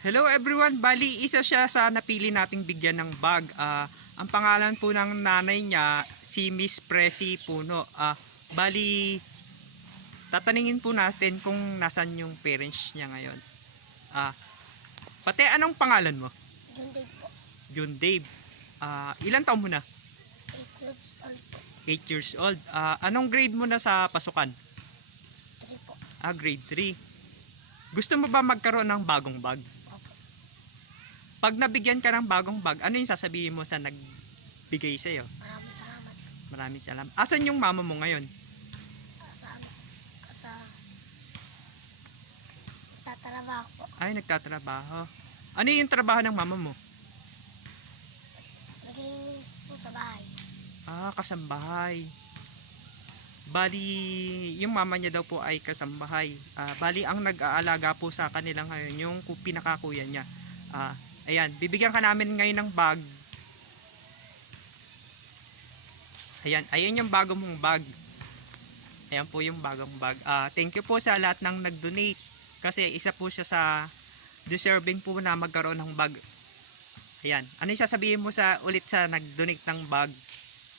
Hello everyone, bali isa siya sa napili nating bigyan ng bag. Ang pangalan po ng nanay niya si Miss Presi Puno. Bali tatanungin po natin kung nasan yung parents niya ngayon. Pati anong pangalan mo? John Dave po. John Dave. Ilan taon mo na? 8 years old po. 8 years old. Anong grade mo na sa pasukan? 3 po. Grade 3. Gusto mo ba magkaroon ng bagong bag? Opo. Pag nabigyan ka ng bagong bag, ano yung sasabihin mo sa nagbigay sa'yo? Maraming salamat. Maraming salamat. Asan yung mama mo ngayon? Sa tatrabaho po. Ay, nagtatrabaho. Ano yung trabaho ng mama mo? Naglilinis po sa bahay. Kasambahay. Bali, yung mama niya daw po ay kasambahay. Bali, ang nag-aalaga po sa kanila ngayon, yung pinakakuya niya. Ayan, bibigyan ka namin ngayon ng bag. Ayan yung bagong mong bag. Ayan po yung bagong bag. Thank you po sa lahat ng nag-donate. Kasi isa po siya sa deserving po na magkaroon ng bag. Ayan, ano yung sasabihin mo ulit sa nag-donate ng bag?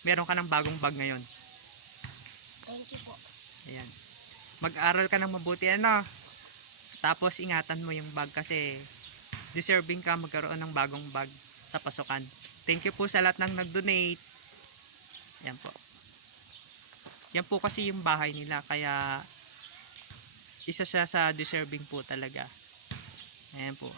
Meron ka ng bagong bag ngayon. Thank you po. Ayan. Mag-aral ka ng mabuti Tapos ingatan mo yung bag kasi deserving ka magkaroon ng bagong bag sa pasukan. Thank you po sa lahat ng nag-donate. Yan po. Yan po kasi yung bahay nila kaya isa siya sa deserving po talaga. Ayan po.